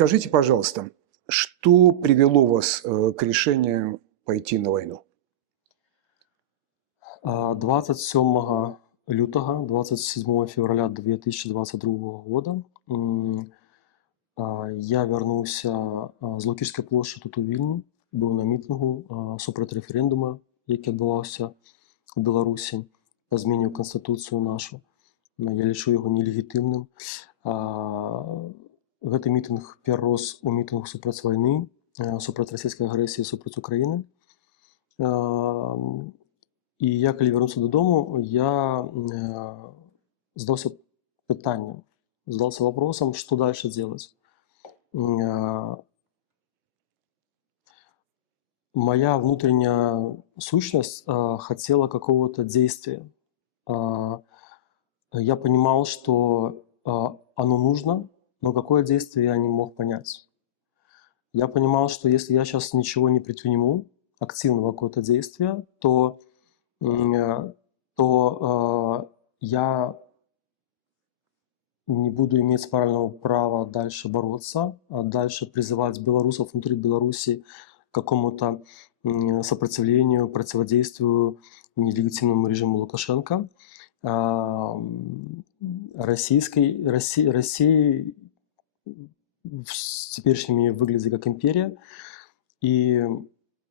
Скажите, пожалуйста, что привело вас к решению пойти на войну? 27 лютого, 27 февраля 2022 года я вернувся з Луківської площі тут у Вільні, був на мітингу супроти референдуму, який відбувався в Білорусі по зміні в Конституцію нашу. Я лічу його нелегітимним. Гэты мітинг перарос у мітинг супроць вайны, супроць расійскай агрэсіі, супроць Украіны. І я, калі вярнуўся дадому, я задаўся пытаннем, задался вопросом, что дальше делать. Моя внутренняя сущность хотела какого-то действия. Я понимал, что оно нужно, но какое действие я не мог понять. Я понимал, что если я сейчас ничего не предприму, активного какое-то действия, то я не буду иметь морального права дальше бороться, дальше призывать белорусов внутри Беларуси к какому-то сопротивлению, противодействию нелегитимному режиму Лукашенко. Россия с теперешними выглядит как империя. И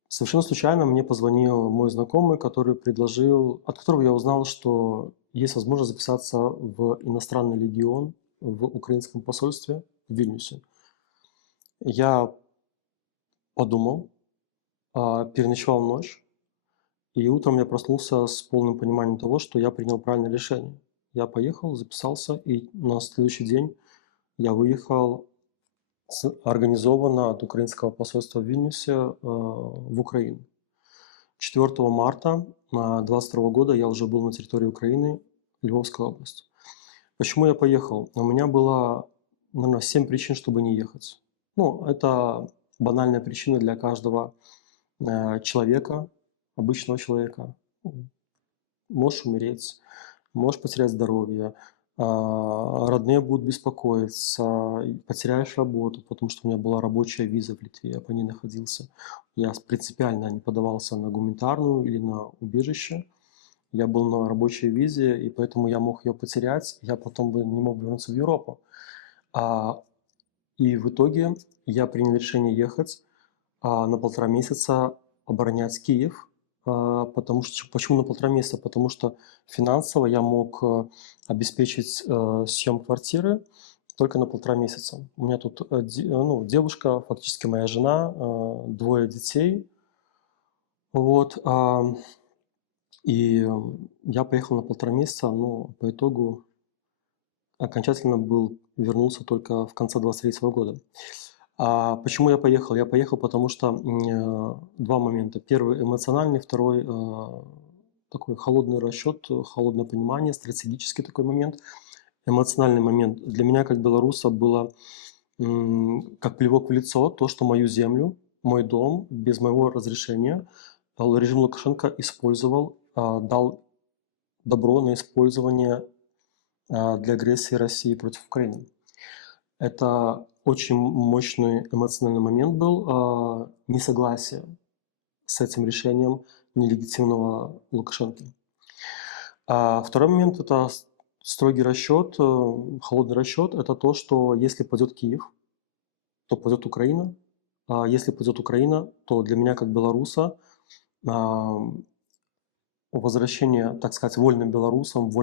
совершенно случайно мне позвонил мой знакомый, который предложил, от которого я узнал, что есть возможность записаться в иностранный легион в украинском посольстве в Вильнюсе. Я подумал, переночевал ночь, и утром я проснулся с полным пониманием того, что я принял правильное решение. Я поехал, записался, и на следующий день я выехал организованно от украинского посольства в Вильнюсе в Украину. 4 марта 2022 года я уже был на территории Украины, Львовская область. Почему я поехал? У меня было, наверное, 7 причин, чтобы не ехать. Ну, это банальная причина для каждого человека, обычного человека. Можешь умереть, можешь потерять здоровье, родные будут беспокоиться, потеряешь работу, потому что у меня была рабочая виза в Литве, я по ней находился. Я принципиально не подавался на гуманитарную или на убежище. Я был на рабочей визе, и поэтому я мог ее потерять, я потом бы не мог вернуться в Европу. И в итоге я принял решение ехать на 1,5 месяца оборонять Киев. Почему на 1,5 месяца? Потому что финансово я мог обеспечить съем квартиры только на 1,5 месяца. У меня тут девушка, фактически моя жена, 2 детей. Вот. И я поехал на 1,5 месяца, но по итогу окончательно вернулся только в конце 2023 года. Почему я поехал? Я поехал, потому что 2 момента. Первый эмоциональный, второй такой холодный расчет, холодное понимание, стратегический такой момент. Эмоциональный момент. Для меня, как белоруса, было как плевок в лицо то, что мою землю, мой дом без моего разрешения режим Лукашенко использовал, дал добро на использование для агрессии России против Украины. Это очень мощный эмоциональный момент был, несогласие с этим решением нелегитимного Лукашенко. Второй момент – это строгий расчет, холодный расчет – это то, что если падет Киев, то падет Украина. Если падет Украина, то для меня, как белоруса, возвращение, так сказать, вольным белорусам в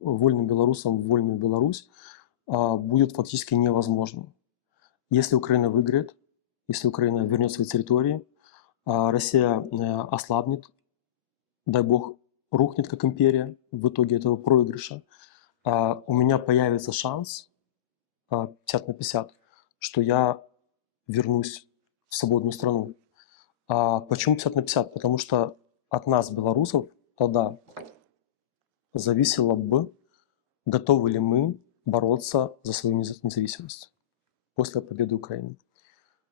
вольную Беларусь будет фактически невозможным. Если Украина выиграет, если Украина вернет свои территории, Россия ослабнет, дай бог, рухнет как империя в итоге этого проигрыша, у меня появится шанс 50 на 50, что я вернусь в свободную страну. Почему 50 на 50? Потому что от нас, белорусов, тогда зависело бы, готовы ли мы бороться за свою независимость после победы Украины.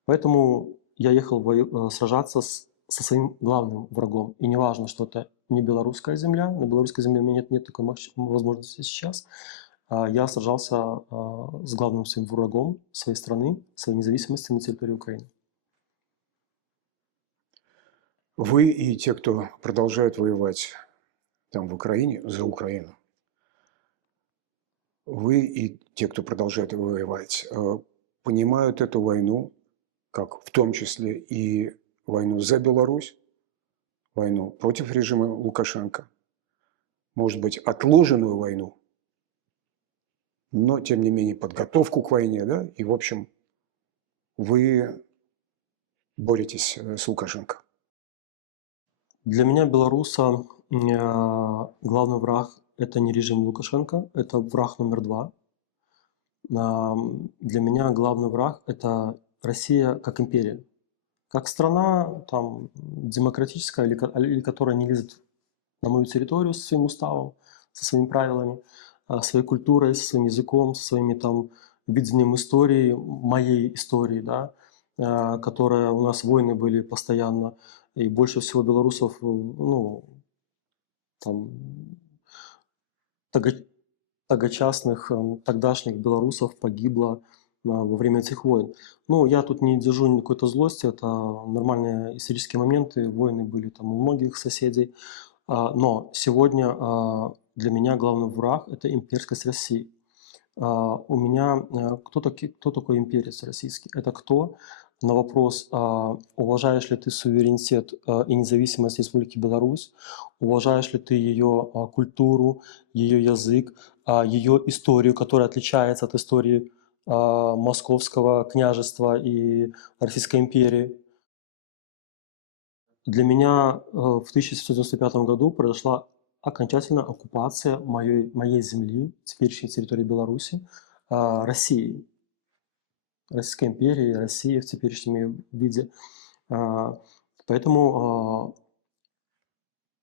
Поэтому я ехал сражаться со своим главным врагом. И не важно, что это не белорусская земля. На белорусской земле у меня нет такой возможности сейчас. я сражался с главным своим врагом своей страны, своей независимости на территории Украины. Вы и те, кто продолжает воевать там в Украине, за Украину, вы и те, кто продолжает воевать, понимают эту войну как в том числе и войну за Беларусь, войну против режима Лукашенко, может быть, отложенную войну, но, тем не менее, подготовку к войне, да, и, в общем, вы боретесь с Лукашенко. Для меня, белоруса, главный враг – это не режим Лукашенко, это враг номер два. Для меня главный враг – это Россия как империя. Как страна там, демократическая, или которая не лезет на мою территорию со своим уставом, со своими правилами, своей культурой, со своим языком, со своими там видением истории, моей истории, да, которая у нас войны были постоянно, и больше всего белорусов, ну, там, тогочасных, тогдашних белорусов погибло во время этих войн. Ну, я тут не держу какой-то злости, это нормальные исторические моменты, войны были там у многих соседей. Но сегодня для меня главный враг – это имперскость России. У меня кто такой имперец российский? Это кто? На вопрос, уважаешь ли ты суверенитет и независимость Республики Беларусь, уважаешь ли ты ее культуру, ее язык, ее историю, которая отличается от истории Московского княжества и Российской империи. Для меня в 1795 году произошла окончательная оккупация моей земли, теперешней территории Беларуси, Россией. Российской империи, России в теперешнем виде. Поэтому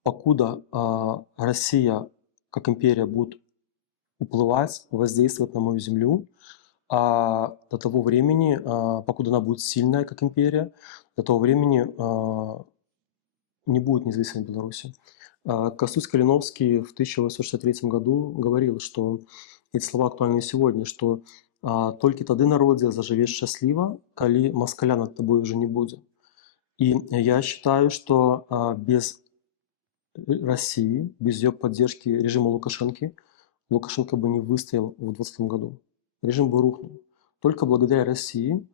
покуда Россия как империя будет уплывать, воздействовать на мою землю, до того времени, покуда она будет сильная как империя, до того времени не будет независимой Беларуси. Косусь-Калиновский в 1863 году говорил, что эти слова актуальны и сегодня, что «Толькі тады народзе зажывеш счастливо, калі москаля над тобой уже не будет». И я считаю, что без России, без ее поддержки режима Лукашенко бы не выстоял в 2020 году. Режим бы рухнул. Только благодаря России,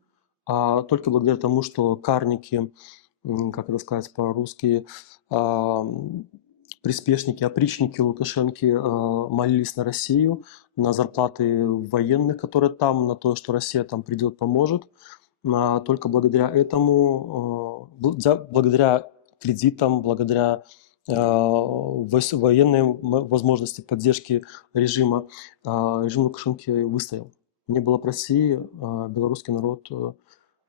только благодаря тому, что карники, как это сказать по-русски, приспешники, опричники Лукашенки молились на Россию, на зарплаты военных, которые там, на то, что Россия там придет, поможет. Только благодаря этому, благодаря кредитам, благодаря военной возможности поддержки режима, режим Лукашенко выстоял. Не было бы России, белорусский народ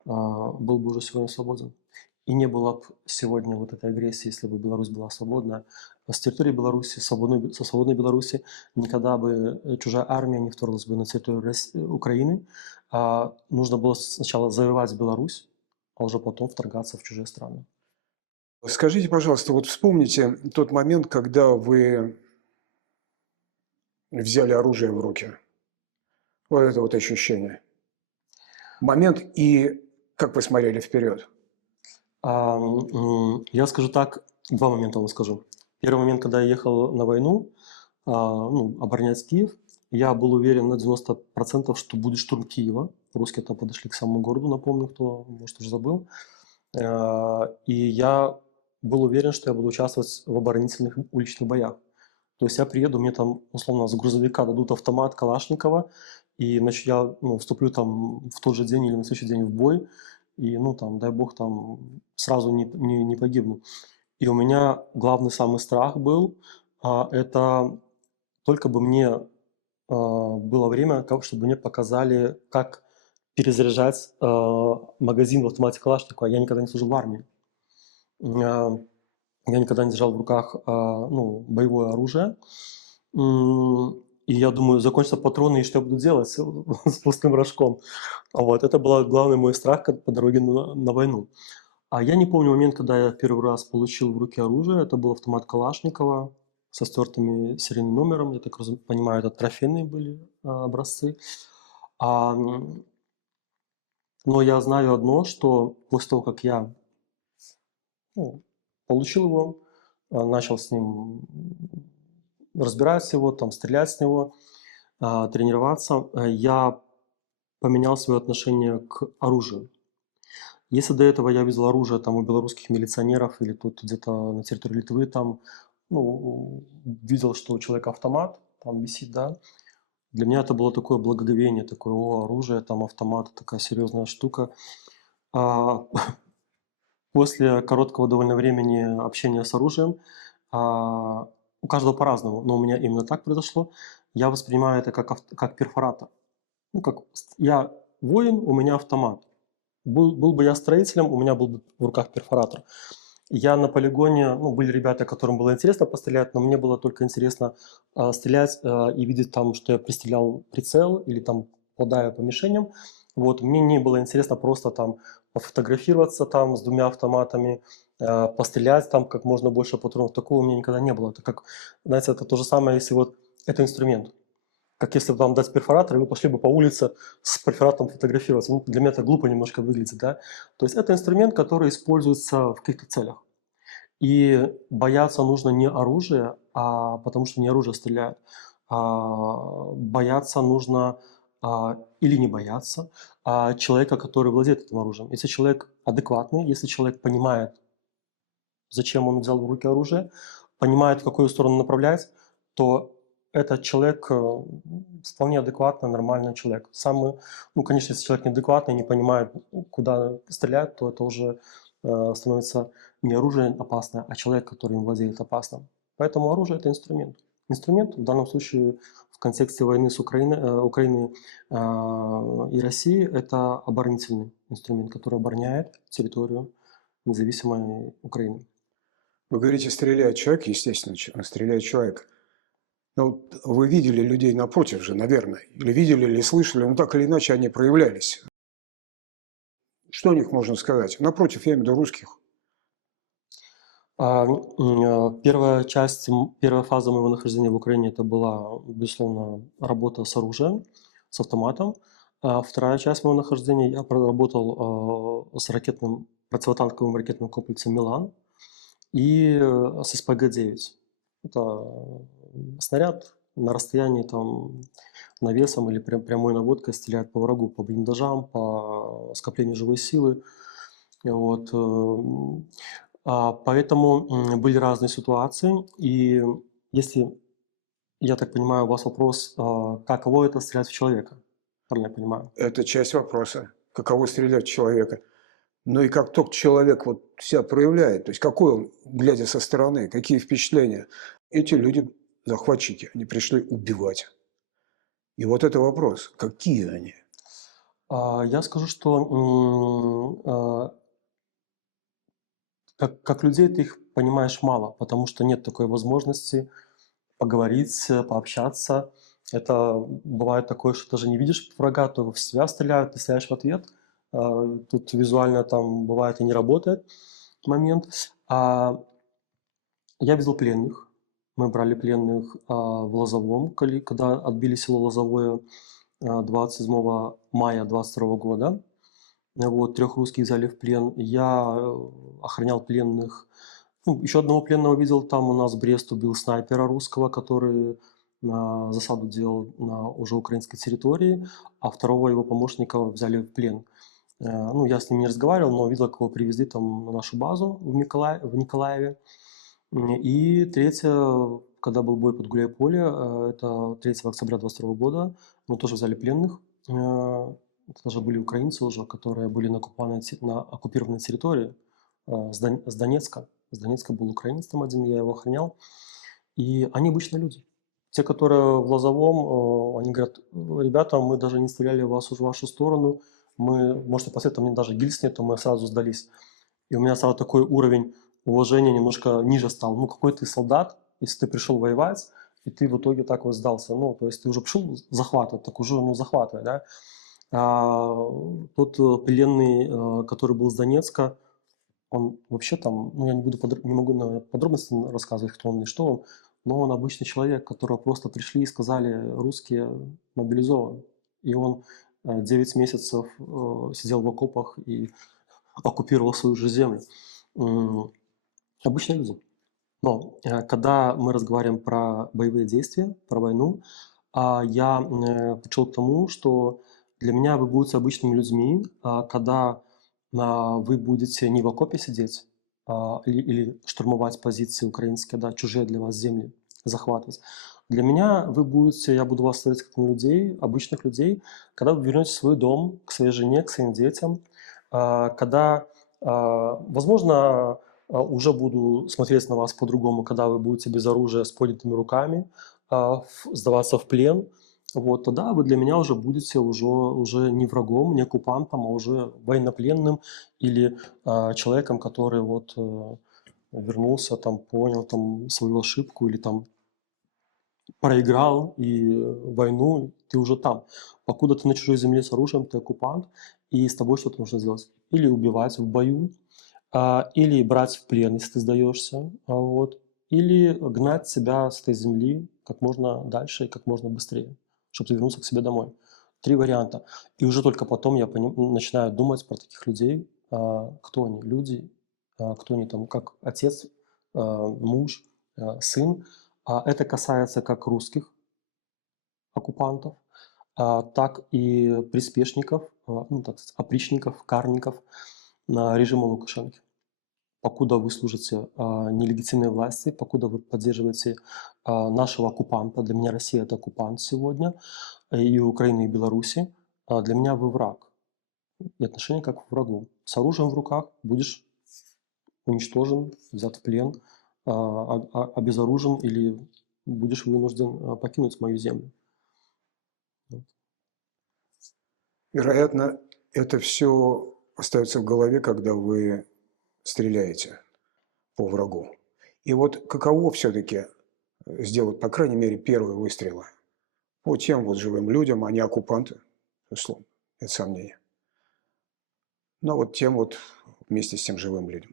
был бы уже сегодня свободен. И не было бы сегодня вот этой агрессии, если бы Беларусь была свободна. С территории Беларуси, со свободной Беларуси, никогда бы чужая армия не вторглась бы на территорию Украины. Нужно было сначала завоевать Беларусь, а уже потом вторгаться в чужие страны. Скажите, пожалуйста, вот вспомните тот момент, когда вы взяли оружие в руки. Вот это вот ощущение. Момент и как вы смотрели вперед. Я скажу так, два момента вам скажу. Первый момент, когда я ехал на войну, оборонять Киев, я был уверен на 90%, что будет штурм Киева. Русские там подошли к самому городу, напомню, кто, может, уже забыл. И я был уверен, что я буду участвовать в оборонительных уличных боях. То есть я приеду, мне там, условно, с грузовика дадут автомат Калашникова, и значит, я вступлю там в тот же день или на следующий день в бой, и, там, дай бог, там сразу не погибну. И у меня главный самый страх был, это только бы мне было время, чтобы мне показали, как перезаряжать магазин в автомате Калашникова. Я никогда не служил в армии. Я никогда не держал в руках боевое оружие. И я думаю, закончатся патроны, и что я буду делать с пустым рожком. Вот. Это был главный мой страх по дороге на войну. А я не помню момент, когда я первый раз получил в руки оружие. Это был автомат Калашникова. со стертыми серийным номером. Я так понимаю, это трофейные были образцы. А, но я знаю одно, что после того, как я ну, получил его, начал с ним разбирать его, там, стрелять с него, тренироваться, я поменял свое отношение к оружию. Если до этого я видел оружие там у белорусских милиционеров или тут где-то на территории Литвы, там, ну, видел, что у человека автомат там висит, да, для меня это было такое благоговение, такое, о, оружие, там автомат, такая серьезная штука. А, После короткого довольно времени общения с оружием, у каждого по-разному, но у меня именно так произошло, я воспринимаю это как перфоратор. Ну, как я воин, у меня автомат. Был бы я строителем, у меня был бы в руках перфоратор. Я на полигоне, ну, были ребята, которым было интересно пострелять, но мне было только интересно стрелять и видеть там, что я пристрелял прицел или там попадаю по мишеням. Вот, мне не было интересно просто там пофотографироваться там с двумя автоматами, пострелять там как можно больше патронов. Такого у меня никогда не было. Это как, знаете, это то же самое, если вот это инструмент. Как если бы вам дать перфоратор, и вы пошли бы по улице с перфоратором фотографироваться. Ну, для меня это глупо немножко выглядит, да. То есть это инструмент, который используется в каких-то целях. И бояться нужно не оружия, потому что не оружие стреляет. Бояться нужно или не бояться человека, который владеет этим оружием. Если человек адекватный, если человек понимает, зачем он взял в руки оружие, понимает, в какую сторону направлять, то этот человек вполне адекватный, нормальный человек. Самый, ну, конечно, если человек неадекватный, не понимает, куда стрелять, то это уже становится не оружие опасное, а человек, который им владеет, опасным. Поэтому оружие – это инструмент. Инструмент в данном случае в контексте войны с Украины и России – это оборонительный инструмент, который обороняет территорию независимой Украины. Вы говорите, стреляет человек, естественно, стреляет человек. Но вот вы видели людей напротив же, наверное, или видели, или слышали, но так или иначе они проявлялись. Что о них можно сказать? Напротив, я имею в виду русских. Первая фаза моего нахождения в Украине это была, безусловно, работа с оружием, с автоматом. Вторая часть моего нахождения я проработал с противотанковым ракетным комплексом «Милан» и с СПГ-9. Это снаряд на расстоянии там навесом или прямой наводкой стреляет по врагу, по блиндажам, по скоплению живой силы. Вот. Поэтому были разные ситуации. И если, я так понимаю, у вас вопрос, каково это стрелять в человека? Правильно я понимаю? Это часть вопроса. Каково стрелять в человека? Ну и как только человек вот себя проявляет, то есть какой он, глядя со стороны, какие впечатления, эти люди захватчики, они пришли убивать. И вот это вопрос, какие они? Я скажу, что как людей ты их понимаешь мало, потому что нет такой возможности поговорить, пообщаться. Это бывает такое, что даже не видишь врага, то в себя стреляют, ты стреляешь в ответ. Тут визуально там бывает и не работает момент. Я видел пленных. Мы брали пленных в Лозовом, когда отбили село Лозовое 27 мая 22 года. Вот, 3 русских взяли в плен. Я охранял пленных. Ну, еще одного пленного видел там у нас в Брест, убил снайпера русского, который засаду делал на уже украинской территории, а второго его помощника взяли в плен. Ну, я с ним не разговаривал, но видел, как его привезли там на нашу базу в Николаеве. И третье, когда был бой под Гуляйполе, это 3 октября 22 года, мы тоже взяли пленных. Это даже были украинцы уже, которые были на оккупированной территории с Донецка. С Донецка был украинец там один, я его охранял. И они обычные люди. Те, которые в Лозовом, они говорят, ребята, мы даже не стреляли в вашу сторону, мы, можете посмотреть, там даже гильз нету, мы сразу сдались. И у меня сразу такой уровень уважения немножко ниже стал. Ну, какой ты солдат, если ты пришел воевать, и ты в итоге так вот сдался. Ну, то есть ты уже пришел захватывать, так уже, ну, захватывай, да. Тот пленный, который был с Донецка, он вообще там, ну, я не могу на подробности рассказывать, кто он и что он, но он обычный человек, которого просто пришли и сказали: русские мобилизован. И он 9 месяцев сидел в окопах и оккупировал свою же землю. Обычные люди. Но когда мы разговариваем про боевые действия, про войну, я пришел к тому, что для меня вы будете обычными людьми, когда вы будете не в окопе сидеть или штурмовать позиции украинские, да, чужие для вас земли захватывать. Для меня вы будете, я буду вас смотреть как на людей, обычных людей, когда вы вернетесь в свой дом, к своей жене, к своим детям, когда, возможно, уже буду смотреть на вас по-другому, когда вы будете без оружия, с поднятыми руками, сдаваться в плен. Вот, тогда вы для меня уже будете уже не врагом, не оккупантом, а уже военнопленным или человеком, который вот вернулся, там, понял там, свою ошибку или там проиграл и войну, ты уже там. Покуда ты на чужой земле с оружием, ты оккупант, и с тобой что-то нужно сделать. Или убивать в бою, или брать в плен, если ты сдаешься, вот, или гнать себя с этой земли как можно дальше и как можно быстрее, чтобы ты вернулся к себе домой. 3 варианта. И уже только потом я начинаю думать про таких людей, кто они, люди, кто они там, как отец, муж, сын. Это касается как русских оккупантов, так и приспешников, ну, так сказать, опричников, карников режима Лукашенко. Покуда вы служите нелегитимной власти, покуда вы поддерживаете нашего оккупанта, для меня Россия – это оккупант сегодня, и Украины, и Беларуси, для меня вы враг. И отношение как к врагу. С оружием в руках будешь уничтожен, взят в плен, обезоружен или будешь вынужден покинуть мою землю. Вероятно, это все остается в голове, когда вы стреляете по врагу. И вот каково все-таки сделать, по крайней мере, первые выстрелы по тем вот живым людям, они оккупанты, условно, это сомнение. Но вот тем вот вместе с тем живым людям.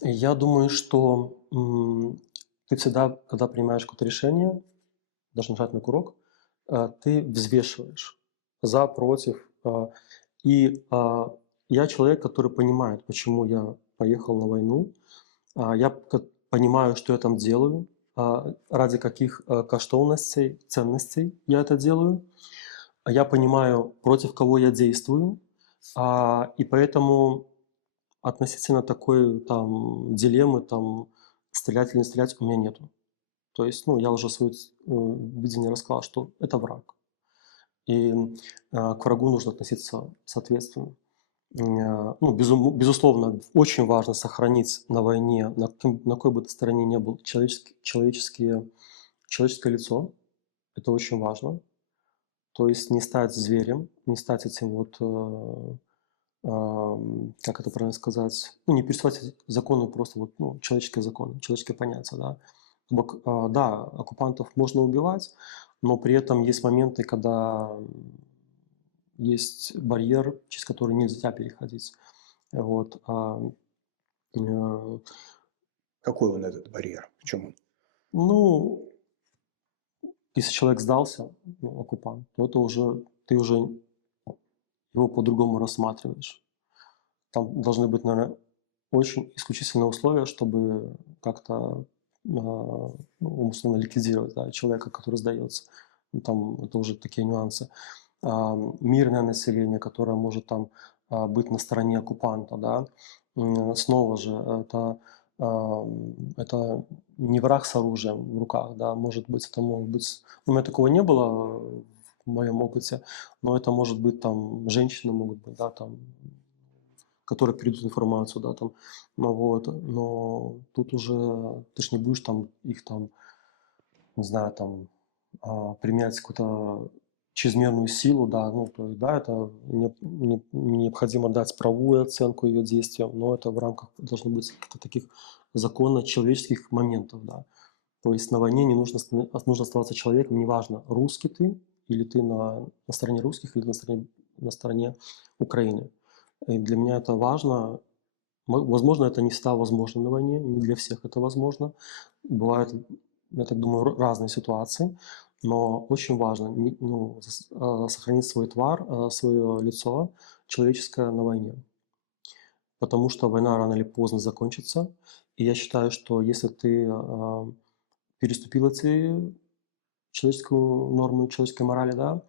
Я думаю, что ты всегда, когда принимаешь какое-то решение, даже нажать на курок, ты взвешиваешь за, против. И я человек, который понимает, почему я поехал на войну. Я понимаю, что я там делаю, ради каких коштовностей, ценностей я это делаю. Я понимаю, против кого я действую. И поэтому относительно такой там дилеммы, там, стрелять или не стрелять, у меня нету. То есть, ну, я уже свое видение рассказал, что это враг. И к врагу нужно относиться соответственно. Ну, безусловно, очень важно сохранить на войне, на какой бы ты стороне ни был, человеческое лицо. Это очень важно. То есть не стать зверем, не стать этим вот, как это правильно сказать, ну, не переступать законы, просто вот, ну, человеческие законы, человеческие понятия, да. Да, оккупантов можно убивать, но при этом есть моменты, когда есть барьер, через который нельзя переходить. Вот. Какой он этот барьер? В чем он? Ну, если человек сдался, ну, оккупант, то это уже ты уже его по-другому рассматриваешь. Там должны быть, наверное, очень исключительные условия, чтобы как-то ну, условно ликвидировать, да, человека, который сдается. Ну, там это уже такие нюансы. Мирное население, которое может там быть на стороне оккупанта, да, снова же это не враг с оружием в руках, да, может быть, это может быть, у меня такого не было в моем опыте, но это может быть там женщины могут быть, да, там, которые передают информацию, да, там, ну вот, но тут уже ты ж не будешь там их там, не знаю, там, применять какую-то чрезмерную силу, да, ну, то есть, да, это необходимо дать правовую оценку ее действиям, но это в рамках должно быть каких-то таких законно-человеческих моментов, да. То есть на войне не нужно, нужно оставаться человеком, неважно, русский ты, или ты на стороне русских, или на стороне Украины. И для меня это важно, Возможно, это не всегда возможно на войне, не для всех это возможно. Бывают, я так думаю, разные ситуации, но очень важно сохранить свой твар, свое лицо человеческое на войне. Потому что война рано или поздно закончится. И я считаю, что если ты переступил эти человеческую норму, человеческой морали, да,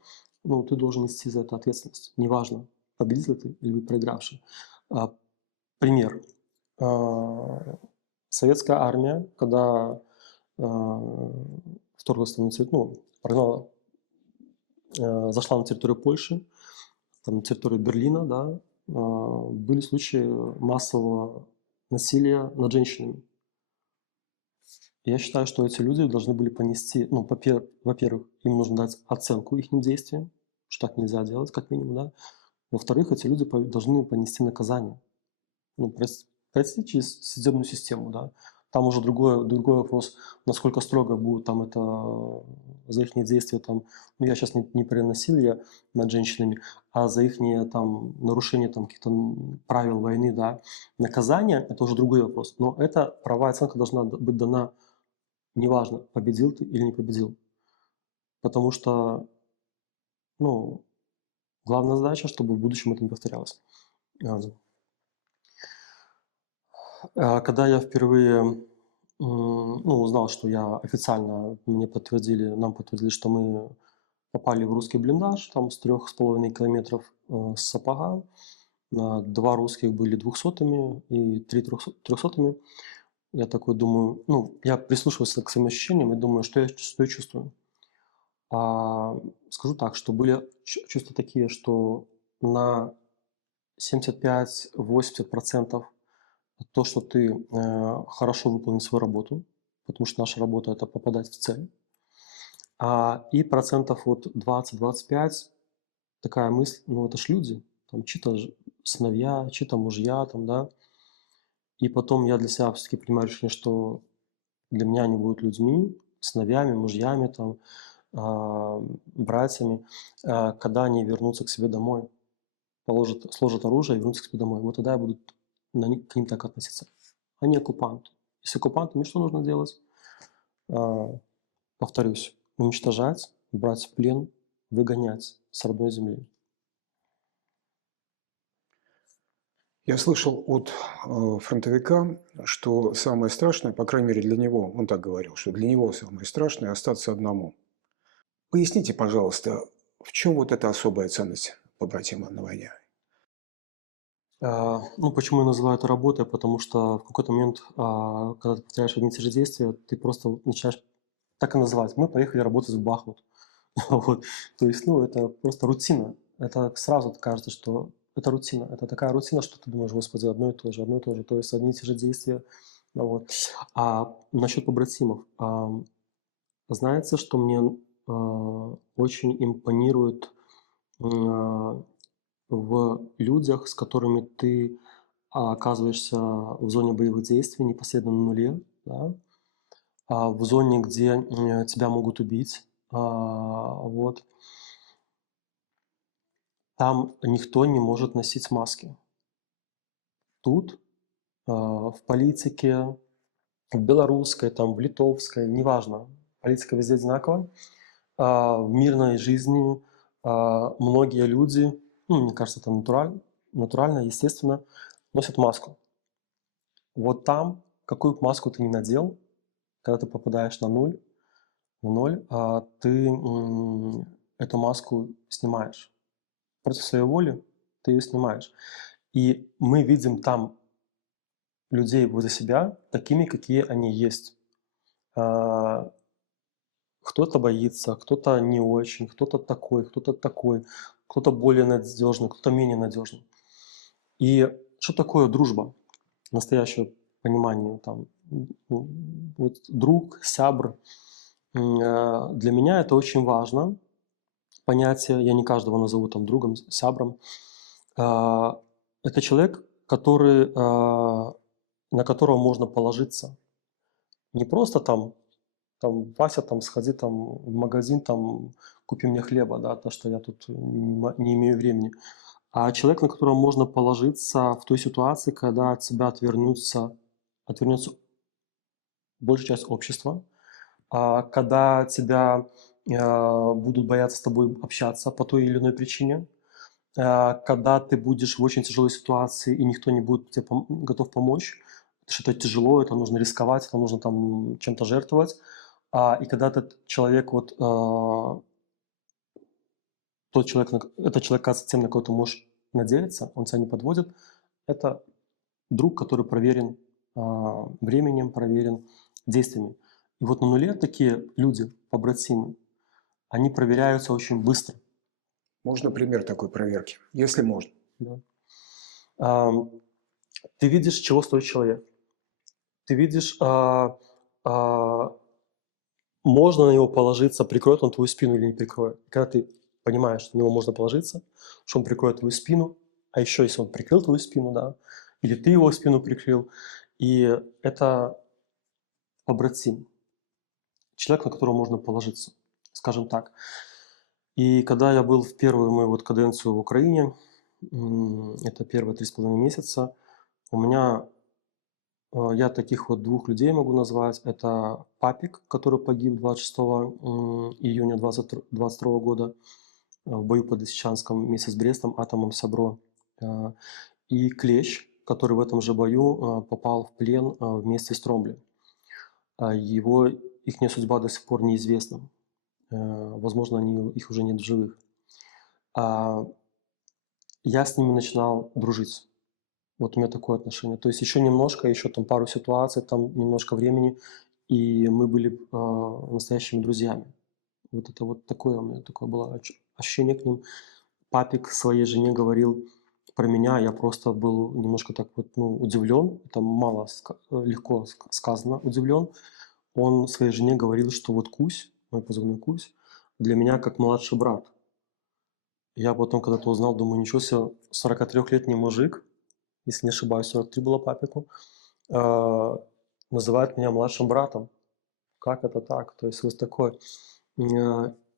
ну, ты должен нести за это ответственность. Неважно, победитель ты или проигравший. А, Пример. Советская армия, когда вторглась там прогнала, зашла на территорию Польши, там, на территорию Берлина, да, были случаи массового насилия над женщинами. Я считаю, что эти люди должны были понести, ну, во-первых, им нужно дать оценку их действиям, что так нельзя делать, как минимум, да. Во-вторых, эти люди должны понести наказание. Ну, пройти через судебную систему, да. Там уже другой вопрос, насколько строго будет там это за их действия, там, ну, я сейчас не про насилие над женщинами, а за их там нарушение там каких-то правил войны, да. Наказание – это уже другой вопрос. Но эта правовая оценка должна быть дана, неважно, победил ты или не победил. Потому что, ну, главная задача, чтобы в будущем это не повторялось. Когда я впервые узнал, что я официально, нам подтвердили, что мы попали в русский блиндаж, там с 3,5 километров с Сапога. Два русских были 200-ми и 3 300-ми. Я такой думаю, ну, я прислушивался к своим ощущениям и думаю, что я чувствую. Скажу так, что были чувства такие, что на 75-80% то, что ты хорошо выполнил свою работу, потому что наша работа – это попадать в цель. И процентов вот 20-25 такая мысль, ну это ж люди, там чьи-то сыновья, чьи-то мужья, там, да. И потом я для себя все-таки принимаю решение, что для меня они будут людьми, сыновьями, мужьями, там, братьями, когда они вернутся к себе домой, сложат оружие и вернутся к себе домой. Вот тогда я буду к ним так относиться. Они оккупанты. С оккупантами что нужно делать? Повторюсь, уничтожать, брать в плен, выгонять с родной земли. Я слышал от фронтовика, что самое страшное, по крайней мере для него, он так говорил, что для него самое страшное – остаться одному. Поясните, пожалуйста, в чем вот эта особая ценность побратима на войне? Ну, почему я называю это работой? Потому что в какой-то момент, когда ты повторяешь одни и те же действия, ты просто начинаешь так и называть. Мы поехали работать в Бахмут. Вот. То есть, ну, это просто рутина. Это сразу кажется, что это рутина. Это такая рутина, что ты думаешь, господи, одно и то же, одно и то же. То есть одни и те же действия. Вот. А насчет побратимов. Знаете, что мне очень импонирует в людях, с которыми ты оказываешься в зоне боевых действий непосредственно на нуле, да? В зоне, где тебя могут убить, вот. Там никто не может носить маски. Тут, в политике, в белорусской, там, в литовской, неважно, политика везде одинакова. В мирной жизни многие люди, ну, мне кажется, это натурально, естественно, носят маску. Вот там, какую б маску ты ни надел, когда ты попадаешь на ноль, ты эту маску снимаешь. Против своей воли ты ее снимаешь. И мы видим там людей возле себя такими, какие они есть. Кто-то боится, кто-то не очень, кто-то такой, кто-то более надежный, кто-то менее надежный. И что такое дружба? Настоящее понимание там, вот друг, сябр. Для меня это очень важно понятие. Я не каждого назову там другом, сябром. Это человек, на которого можно положиться. Не просто там Вася, там сходи там в магазин, там купи мне хлеба, да, то, что я тут не имею времени. А человек, на которого можно положиться в той ситуации, когда от тебя отвернется большая часть общества, когда тебя будут бояться с тобой общаться по той или иной причине, когда ты будешь в очень тяжелой ситуации и никто не будет тебе готов помочь, что это тяжело, это нужно рисковать, это нужно там чем-то жертвовать. И когда этот человек, этот человек, кажется тем, на кого ты можешь надеяться, он тебя не подводит, это друг, который проверен временем, проверен действиями. И вот на нуле такие люди, побратимы, они проверяются очень быстро. Можно пример такой проверки, если можно? Да. Ты видишь, чего стоит человек. Ты видишь, можно на него положиться, прикроет он твою спину или не прикроет. Когда ты понимаешь, что на него можно положиться, что он прикроет твою спину, а еще если он прикрыл твою спину, да, или ты его спину прикрыл, и это побратим, человек, на которого можно положиться, скажем так. И когда я был в первую мою вот каденцию в Украине, это первые 3,5 месяца, у меня, я таких вот двух людей могу назвать. Это Папик, который погиб 26 июня 2022 года в бою под Лисичанском вместе с Брестом, атомом Сябро. И Клещ, который в этом же бою попал в плен вместе с Тромблем. Их судьба до сих пор неизвестна. Возможно, их уже нет в живых. Я с ними начинал дружить. Вот у меня такое отношение. То есть еще немножко, еще там пару ситуаций, там немножко времени, и мы были настоящими друзьями. Вот это вот такое у меня такое было ощущение к ним. Папик своей жене говорил про меня, я просто был немножко так вот, удивлен. Это легко сказано, удивлен. Он своей жене говорил, что вот Кусь, мой позывной Кусь, для меня как младший брат. Я потом когда-то узнал, думаю, ничего себе, 43-летний мужик, если не ошибаюсь, 43 было Папику, называет меня младшим братом. Как это так? То есть вот такое.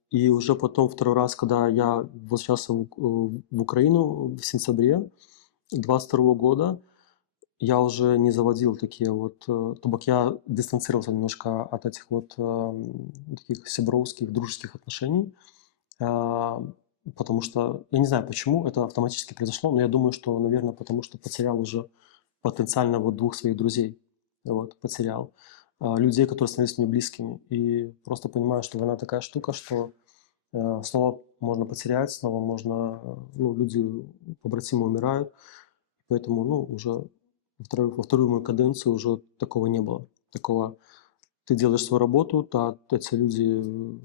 И уже потом второй раз, когда я возвращался в Украину в сентябре 22 года, я уже не заводил такие вот, то бок я дистанцировался немножко от этих вот таких сябровских, дружеских отношений, потому что, я не знаю, почему это автоматически произошло, но я думаю, что, наверное, потому что потерял уже потенциально вот двух своих друзей, вот, потерял. Людей, которые становились мне близкими, и просто понимаю, что война такая штука, что снова можно потерять, снова можно, люди, побратимы умирают, поэтому, уже во вторую мою каденцию уже такого не было. Такого, ты делаешь свою работу, эти люди,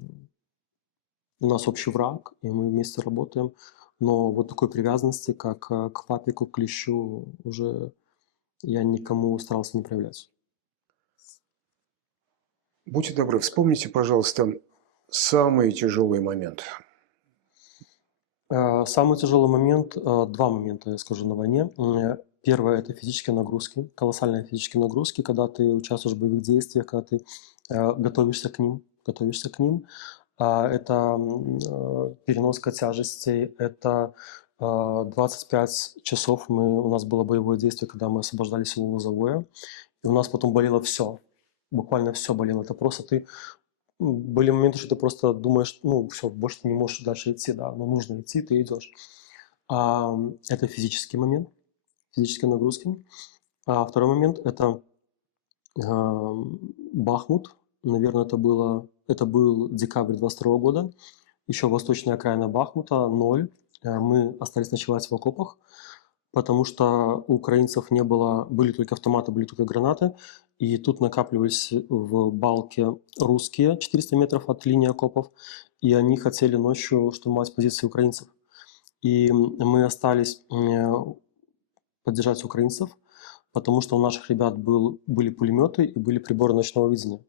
у нас общий враг, и мы вместе работаем, но вот такой привязанности, как к Папику, к Клещу, уже я никому старался не проявлять. Будьте добры, вспомните, пожалуйста, самый тяжелый момент. Самый тяжелый момент, два момента, я скажу, на войне. Первое – это физические нагрузки, колоссальные физические нагрузки, когда ты участвуешь в боевых действиях, когда ты готовишься к ним. Это переноска тяжестей, это 25 часов у нас было боевое действие, когда мы освобождали село Лозовое, и у нас потом болело все, буквально все болело. Это просто были моменты, что ты просто думаешь, все, больше ты не можешь дальше идти, да, но нужно идти, ты идешь. Это физический момент, физические нагрузки. Второй момент – это Бахмут. Наверное, это был декабрь 22 года. Еще восточная окраина Бахмута, 0. Мы остались ночевать в окопах, потому что у украинцев не было, были только автоматы, были только гранаты. И тут накапливались в балке русские 400 метров от линии окопов, и они хотели ночью штурмовать позиции украинцев. И мы остались поддержать украинцев, потому что у наших ребят были пулеметы и были приборы ночного видения.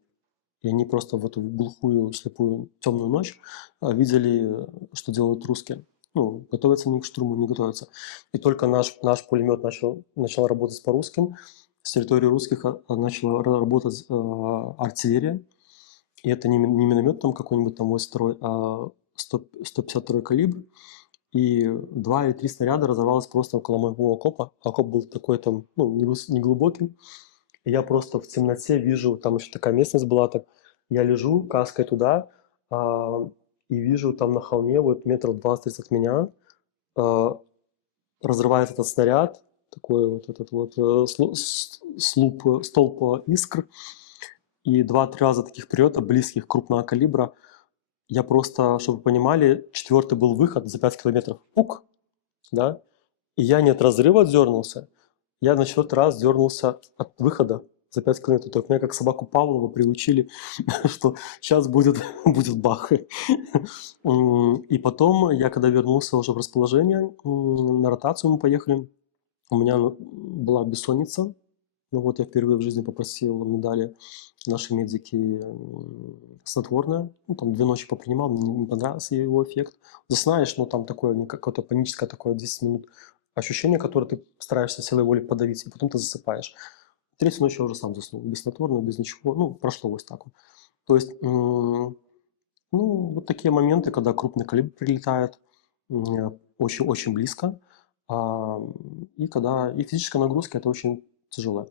И они просто в эту глухую, слепую, темную ночь видели, что делают русские. Готовятся они к штурму, не готовятся. И только наш пулемет начал работать по русским. С территории русских начала работать артиллерия. И это не миномет там какой-нибудь там 82, а 152 калибр. и 2 или 3 снаряда разорвалось просто около моего окопа. Окоп был такой там, ну, не глубокий. И я просто в темноте вижу, там еще такая местность была, так я лежу каской туда, а, и вижу там на холме, вот метров 20-30 от меня, а, разрывается этот снаряд, такой вот этот вот столб искр, и 2-3 раза таких прилета близких, крупного калибра. Я просто, чтобы вы понимали, четвертый был выход за 5 километров. Пук, да, и я не от разрыва дернулся, я на четвертый раз дернулся от выхода за 5 километров. Только меня как собаку Павлова приучили, что сейчас будет, будет бах. И потом я, когда вернулся уже в расположение, на ротацию мы поехали, у меня была бессонница. Ну вот я впервые в жизни попросил, мне дали наши медики снотворное. Ну, там 2 ночи попринимал, мне не понравился его эффект. Засынаешь, но там такое, какое-то паническое такое 10 минут ощущение, которое ты стараешься силой воли подавить, и потом ты засыпаешь. Третью ночь я уже сам заснул, без снотворного, без ничего. Ну, прошло вот так вот. То есть, ну, вот такие моменты, когда крупный калибр прилетает очень-очень близко, и когда и физическая нагрузка это очень тяжело.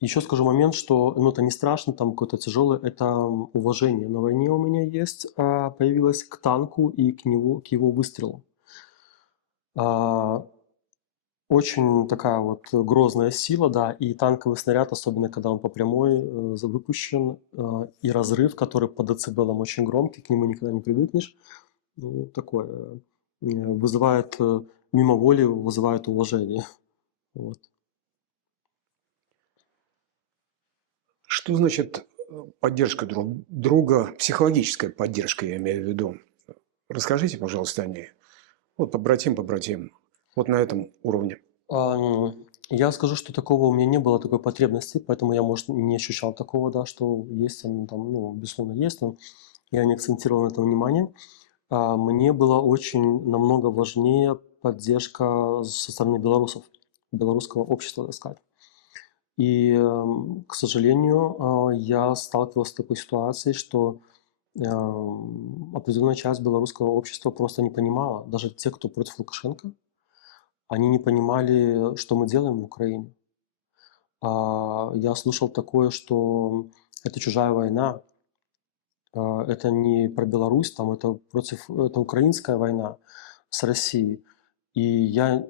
Еще скажу момент, что ну, это не страшно, там какое-то тяжелое, это уважение на войне у меня есть, появилось к танку и к его выстрелу. А, Очень такая вот грозная сила, да, и танковый снаряд, особенно когда он по прямой выпущен, и разрыв, который по децибелам очень громкий, к нему никогда не привыкнешь, ну, такое, вызывает, мимо воли вызывает уважение. Вот. Что значит поддержка друг друга, психологическая поддержка, я имею в виду? Расскажите, пожалуйста, о ней. Вот побратим, вот на этом уровне. Я скажу, что такого у меня не было, такой потребности, поэтому я, может, не ощущал такого, да, что есть, он там, ну, безусловно, есть, но я не акцентировал на этом внимание. Мне было очень намного важнее поддержка со стороны белорусов, белорусского общества, так сказать. И, к сожалению, я сталкивался с такой ситуацией, что определенная часть белорусского общества просто не понимала, даже те, кто против Лукашенко, они не понимали, что мы делаем в Украине. Я слышал такое, что это чужая война, это не про Беларусь, там это украинская война с Россией. И я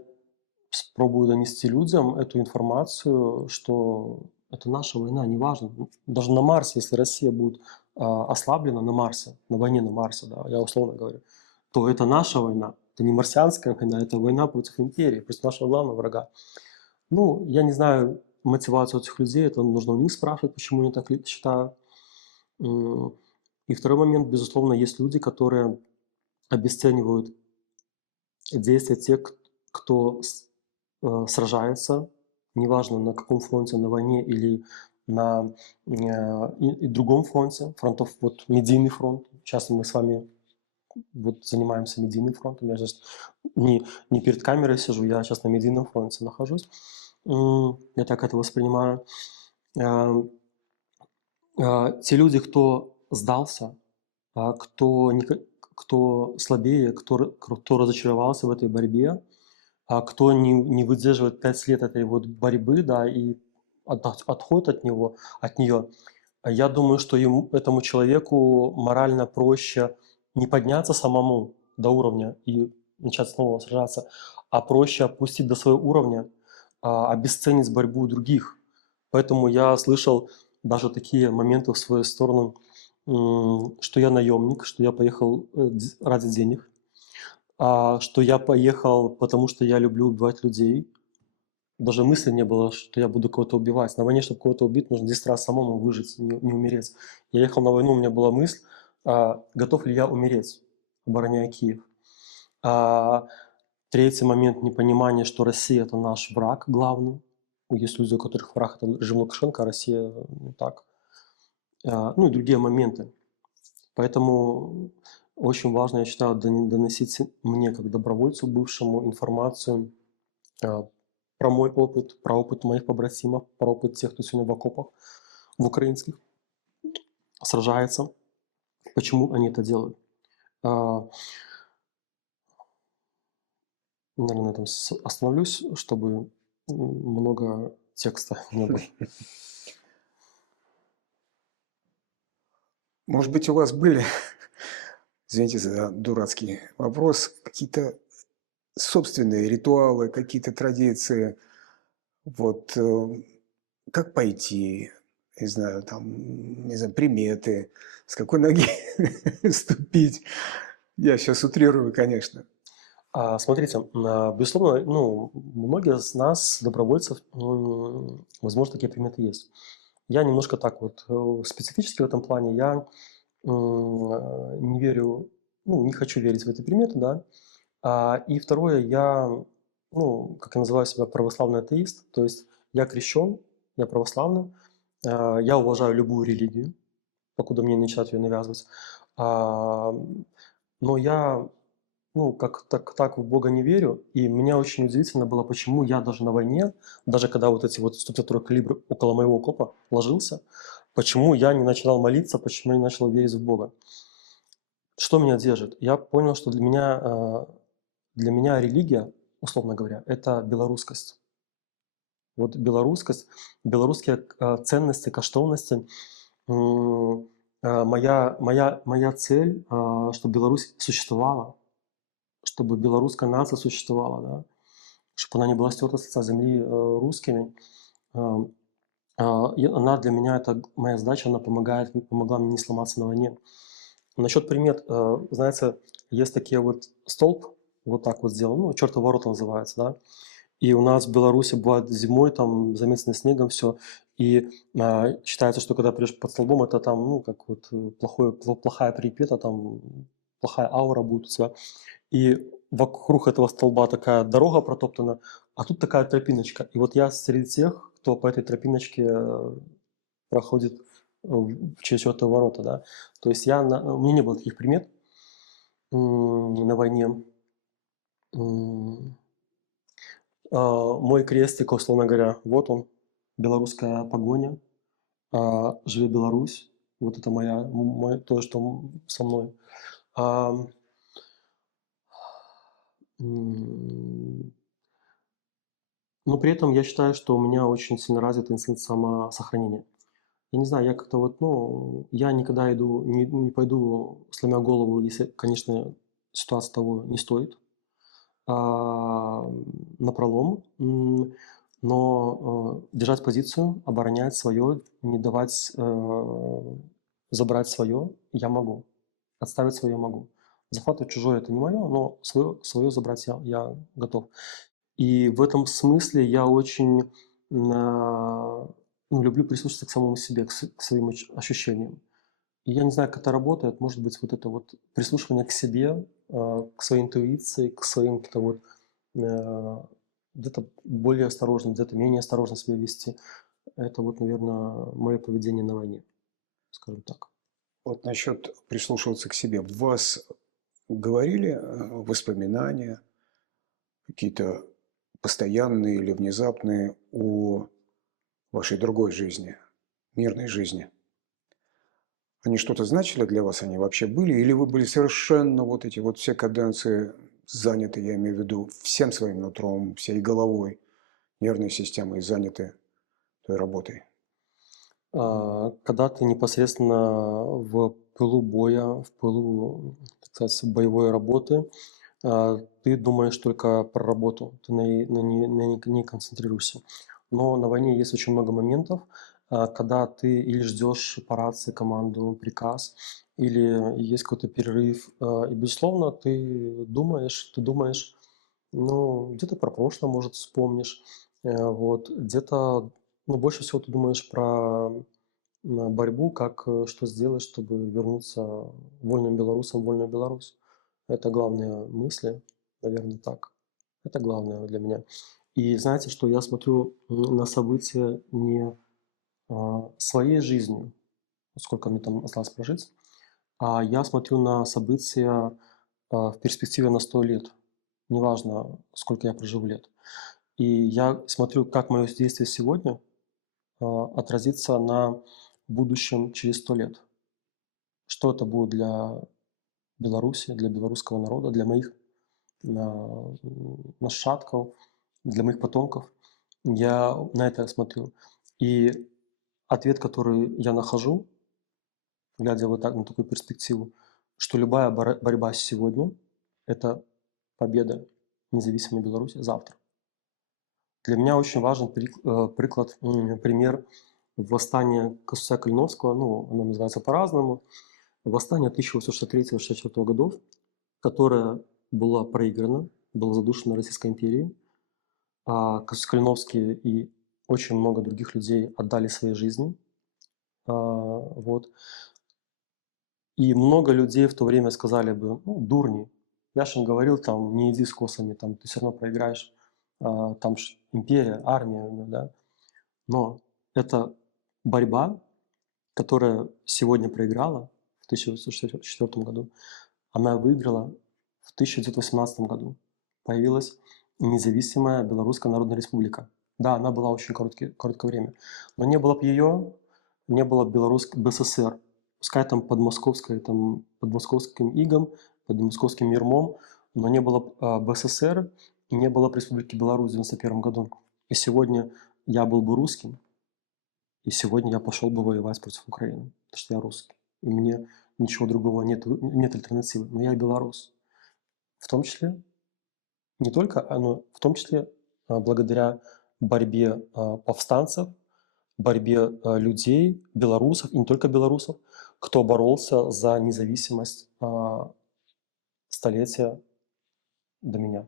пробую донести людям эту информацию, что это наша война, неважно. Даже на Марсе, если Россия будет ослаблена на Марсе, на войне на Марсе, да, я условно говорю, то это наша война. Это не марсианская война, это война против империи, против нашего главного врага. Ну, я не знаю мотивацию этих людей, это нужно у них спрашивать, почему они так считают. И второй момент, безусловно, есть люди, которые обесценивают действия тех, кто сражается, неважно на каком фронте, на войне или на и другом фронте, фронтов, вот медийный фронт. Сейчас мы с вами вот занимаемся медийным фронтом. Я сейчас не перед камерой сижу, я сейчас на медийном фронте нахожусь. Я так это воспринимаю. А, Те люди, кто сдался, кто слабее, кто разочаровался в этой борьбе, кто не выдерживает 5 лет этой вот борьбы, да, и отходит от нее, я думаю, что этому человеку морально проще не подняться самому до уровня и начать снова сражаться, а проще опустить до своего уровня, обесценить борьбу других. Поэтому я слышал даже такие моменты в свою сторону, что я наемник, что я поехал ради денег, что я поехал, потому что я люблю убивать людей. Даже мысли не было, что я буду кого-то убивать. На войне, чтобы кого-то убить, нужно 10 раз самому выжить, не умереть. Я ехал на войну, у меня была мысль, готов ли я умереть, обороняя Киев. Третий момент – непонимание, что Россия – это наш враг главный. Есть люди, у которых враг – это режим Лукашенко, а Россия не так. Ну и другие моменты. Поэтому очень важно, я считаю, доносить мне, как добровольцу бывшему, информацию про мой опыт, про опыт моих побратимов, про опыт тех, кто сегодня в окопах, в украинских, сражается, почему они это делают. наверное, на этом остановлюсь, чтобы много текста не было. Может быть, у вас были, извините за дурацкий вопрос, какие-то собственные ритуалы, какие-то традиции, вот как пойти, не знаю, там, не знаю, приметы, с какой ноги ступить. Я сейчас утрирую, конечно. Смотрите, безусловно, ну, многие из нас, добровольцев, возможно, такие приметы есть. Я немножко так вот специфически в этом плане. Я не верю, ну, не хочу верить в эти приметы, да. И второе, я, ну, как я называю себя, православный атеист, то есть я крещен, я православный, я уважаю любую религию, покуда мне не начинают ее навязывать. А, Но я, ну, как так в Бога не верю, и меня очень удивительно было, почему я даже на войне, даже когда вот эти вот 152 калибр около моего окопа ложился, почему я не начинал молиться, почему я не начал верить в Бога. Что меня держит? Я понял, что для меня религия, условно говоря, это белорусскость. Вот белорусскость, белорусские ценности, каштовности. Моя цель, чтобы Беларусь существовала, чтобы белорусская нация существовала, да, чтобы она не была стерта с лица земли русскими. А, и она для меня, это моя задача, она помогла мне не сломаться на войне. Насчет примет, знаете, есть такие вот столб, вот так вот сделан, ну, чертов ворота называется, да, и у нас в Беларуси бывает зимой, там замесено снегом все, и считается, что когда придешь под столбом, это там, ну, как вот плохая припета, там плохая аура будет у тебя. И вокруг этого столба такая дорога протоптана, а тут такая тропиночка. И вот я среди тех, кто по этой тропиночке проходит через чертовы ворота, да. То есть у меня не было таких примет на войне. М, Мой крестик, условно говоря, вот он, белорусская погоня, живе Беларусь, вот это то, что со мной. А, м, но при этом я считаю, что у меня очень сильно развит инстинкт самосохранения. Я не знаю, я как-то вот, ну, я никогда не пойду, сломя голову, если, конечно, ситуация того не стоит, напролом, но держать позицию, оборонять свое, не давать забрать свое я могу, отставить свое могу. Захватывать чужое это не мое, но свое забрать я готов. И в этом смысле я очень ну, люблю прислушаться к самому себе, к своим ощущениям. И я не знаю, как это работает. Может быть, вот это вот прислушивание к себе, к своей интуиции, к своим каким-то вот э, где-то более осторожно, где-то менее осторожно себя вести. Это вот, наверное, мое поведение на войне, скажем так. Вот насчет прислушиваться к себе. В вас говорили воспоминания, какие-то постоянные или внезапные о вашей другой жизни, мирной жизни? Они что-то значили для вас, они вообще были? Или вы были совершенно вот эти вот все каденции заняты, я имею в виду, всем своим нутром, всей головой, нервной системой заняты той работой? Когда ты непосредственно в пылу боя, в пылу, так сказать, боевой работы, ты думаешь только про работу, ты на ней концентрируешься. Но на войне есть очень много моментов, когда ты или ждешь по рации команду, приказ, или есть какой-то перерыв, и, безусловно, ты думаешь, ну, где-то про прошлое, может, вспомнишь, вот, где-то, ну, больше всего ты думаешь про на борьбу, что сделать, чтобы вернуться вольным белорусом в вольную Беларусь. Это главные мысли, наверное, так. Это главное для меня. И знаете, что я смотрю на события не своей жизнью, сколько мне там осталось прожить, а я смотрю на события в перспективе на 100 лет. Неважно, сколько я проживу лет. И я смотрю, как мое действие сегодня отразится на будущем через 100 лет. Что это будет для Беларуси, для белорусского народа, для моих нащадков, для моих потомков. Я на это смотрю. И ответ, который я нахожу, глядя вот так на такую перспективу, что любая борьба сегодня – это победа независимой Беларуси завтра. Для меня очень важен пример восстания Косуца Калиновского, ну, оно называется по-разному, восстание 1863-1864 годов, которое было проиграно, было задушено Российской империей. Косуц Калиновский и очень много других людей отдали свои жизни. Вот. И много людей в то время сказали бы, ну, дурни. Я же им говорил, там, не иди с косами, там, ты все равно проиграешь. Там ж империя, армия у него, да. Но это борьба, которая сегодня проиграла в 1964 году, она выиграла в 1918 году. Появилась независимая Белорусская Народная Республика. Да, она была очень короткое время, но не было бы ее, не было бы БССР. Пускай там под московским игом, под московским мирмом, но не было бы БССР и не было бы Республики Беларусь в 1991 году. И сегодня я был бы русским, и сегодня я пошел бы воевать против Украины, потому что я русский. И мне ничего другого нет альтернативы. Но я белорус. В том числе, не только, но в том числе благодаря борьбе повстанцев, борьбе людей, белорусов, и не только белорусов, кто боролся за независимость столетия до меня.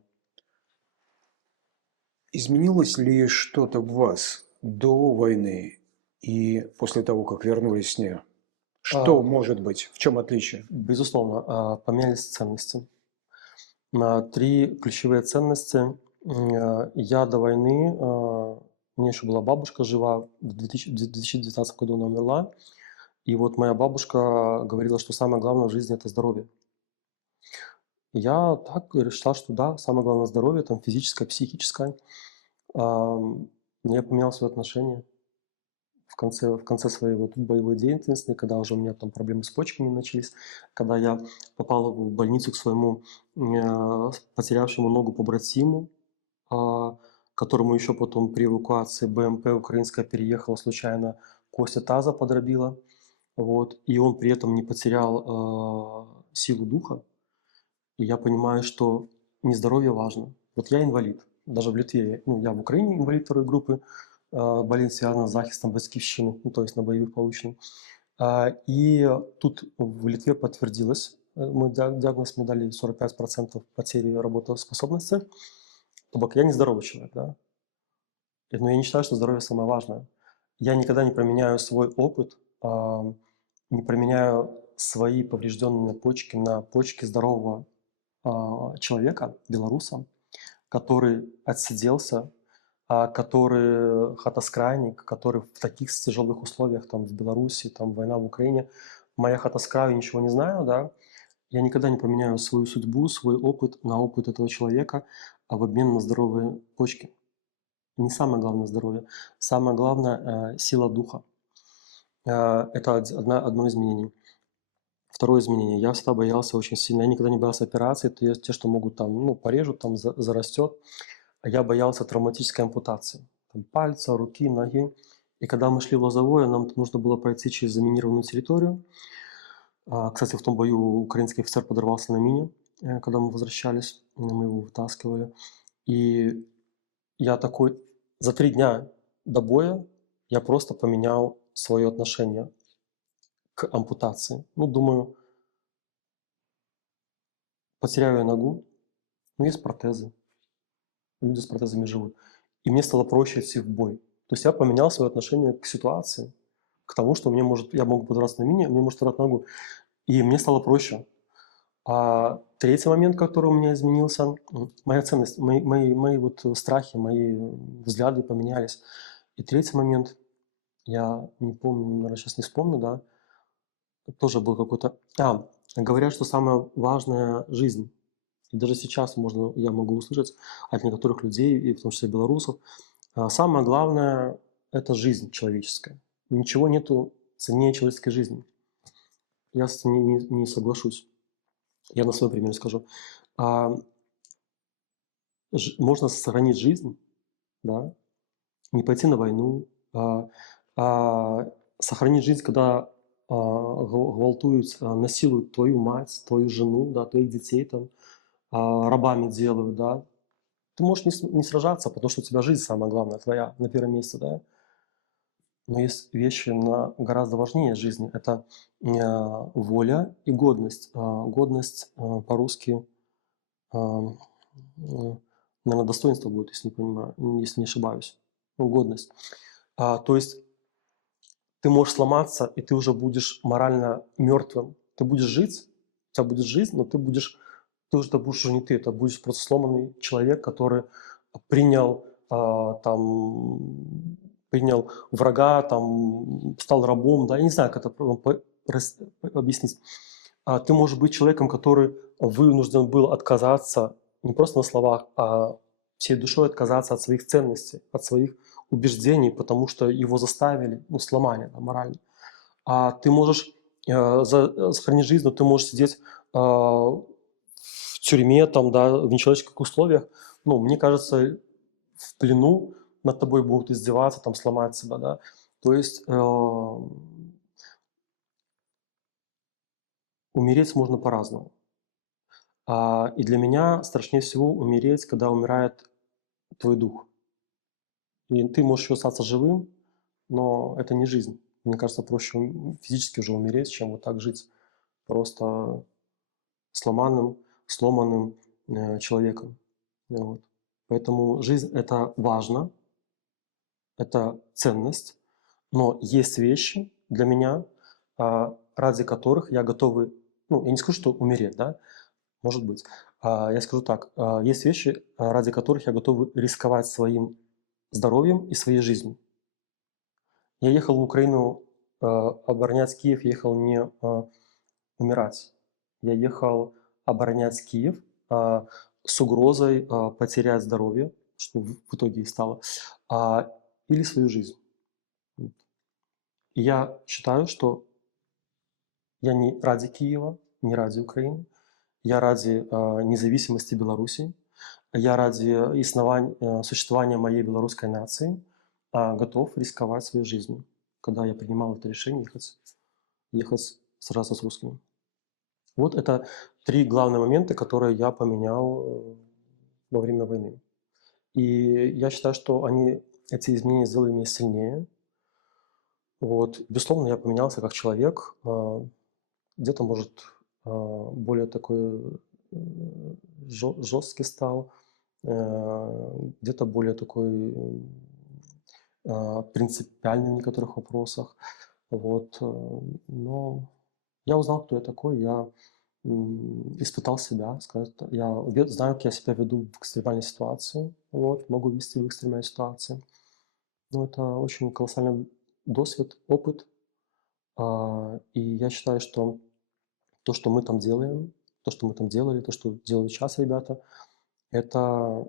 Изменилось ли что-то в вас до войны и после того, как вернулись с нее? Что может быть? В чем отличие? Безусловно, поменялись ценности. 3 ключевые ценности. Я до войны, у меня еще была бабушка жива, в 2019 году она умерла. И вот моя бабушка говорила, что самое главное в жизни – это здоровье. И я так решила, что да, самое главное – здоровье, там физическое, психическое. Но я поменял свои отношения в конце своей вот боевой деятельности, когда уже у меня там проблемы с почками начались, когда я попал в больницу к своему потерявшему ногу побратиму, которому еще потом при эвакуации БМП украинская переехала случайно, костя таза подробила, вот, и он при этом не потерял силу духа. И я понимаю, что нездоровье важно. Вот я инвалид, даже в Литве, ну, я в Украине инвалид второй группы, болезнь связана с захистом батьківщины, ну, то есть на боевых полученных. И тут в Литве подтвердилось, диагноз мне дали 45% потери работоспособности, то бок я нездоровый человек, да. Но я не считаю, что здоровье самое важное. Я никогда не променяю свой опыт, не променяю свои поврежденные почки на почки здорового человека, белоруса, который отсиделся, который хатаскрайник, который в таких тяжелых условиях, там, в Беларуси, там, война в Украине. Моя хата с краю, ничего не знаю, да. Я никогда не поменяю свою судьбу, свой опыт на опыт этого человека, в обмен на здоровые почки. Не самое главное здоровье. Самое главное сила духа. Это одно изменение. Второе изменение. Я всегда боялся очень сильно. Я никогда не боялся операций. Те, что могут там, ну, порежут, там зарастет. А я боялся травматической ампутации. Там, пальца, руки, ноги. И когда мы шли в Лозовое, нам нужно было пройти через заминированную территорию. Кстати, в том бою украинский офицер подорвался на мине, когда мы возвращались. Мы его вытаскивали. И я такой... За 3 дня до боя я просто поменял свое отношение к ампутации. Ну, думаю, потеряю я ногу, но есть протезы. Люди с протезами живут. И мне стало проще идти в бой. То есть я поменял свое отношение к ситуации, к тому, что я могу подорваться на мине, мне может рвать ногу. И мне стало проще. Третий момент, который у меня изменился, моя ценность, мои вот страхи, мои взгляды поменялись. И третий момент, я не помню, наверное, сейчас не вспомню, да, тоже был какой-то... Говорят, что самое важное – жизнь. И даже сейчас я могу услышать от некоторых людей, и в том числе белорусов, самое главное – это жизнь человеческая. Ничего нету ценнее человеческой жизни. Я с этим не соглашусь. Я на своем примере скажу. можно сохранить жизнь, да, не пойти на войну, сохранить жизнь, когда гвалтуют, насилуют твою мать, твою жену, да, твоих детей там, рабами делают, да. Ты можешь не сражаться, потому что у тебя жизнь самая главная, твоя, на первом месте, да. Но есть вещи гораздо важнее жизни. Это воля и годность. Годность по-русски, наверное, достоинство будет, если не понимаю, если не ошибаюсь. Ну, годность. То есть ты можешь сломаться, и ты уже будешь морально мертвым. Ты будешь жить, у тебя будет жизнь, но ты уже не ты, это будешь просто сломанный человек, который принял принял врага, там, стал рабом, да, я не знаю, как это объяснить. Ты можешь быть человеком, который вынужден был отказаться не просто на словах, а всей душой отказаться от своих ценностей, от своих убеждений, потому что его заставили, ну, сломали, да, морально. Ты можешь сохранить жизнь, но ты можешь сидеть в тюрьме, там, да, в нечеловеческих условиях. Ну, мне кажется, в плену над тобой будут издеваться, там, сломать себя, да. То есть умереть можно по-разному. И для меня страшнее всего умереть, когда умирает твой дух. И ты можешь еще остаться живым, но это не жизнь. Мне кажется, проще физически уже умереть, чем вот так жить просто сломанным человеком. Вот. Поэтому жизнь – это важно, это ценность, но есть вещи для меня, ради которых я готовы, ну, я не скажу, что умереть, да, может быть. Я скажу так, есть вещи, ради которых я готов рисковать своим здоровьем и своей жизнью. Я ехал в Украину оборонять Киев, ехал не умирать. Я ехал оборонять Киев с угрозой потерять здоровье, что в итоге и стало, или свою жизнь. Вот. И я считаю, что я не ради Киева, не ради Украины, я ради независимости Беларуси, я ради существования моей белорусской нации готов рисковать своей жизнью, когда я принимал это решение ехать сражаться с русскими. Вот это 3 главные момента, которые я поменял во время войны. И я считаю, что эти изменения сделали меня сильнее. Вот. Безусловно, я поменялся как человек. Где-то, может, более такой жесткий стал, где-то более такой принципиальный в некоторых вопросах. Вот. Но я узнал, кто я такой, я испытал себя, я знаю, как я себя веду в экстремальной ситуации, вот, могу вести в экстремальной ситуации. Но это очень колоссальный досвид, опыт. И я считаю, что то, что мы там делаем, то, что мы там делали, то, что делают сейчас ребята, это,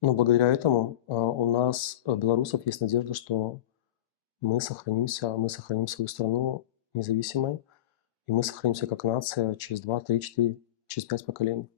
ну, благодаря этому у нас, белорусов, есть надежда, что мы сохраним свою страну независимой, и мы сохранимся как нация через 2, 3, 4, через 5 поколений.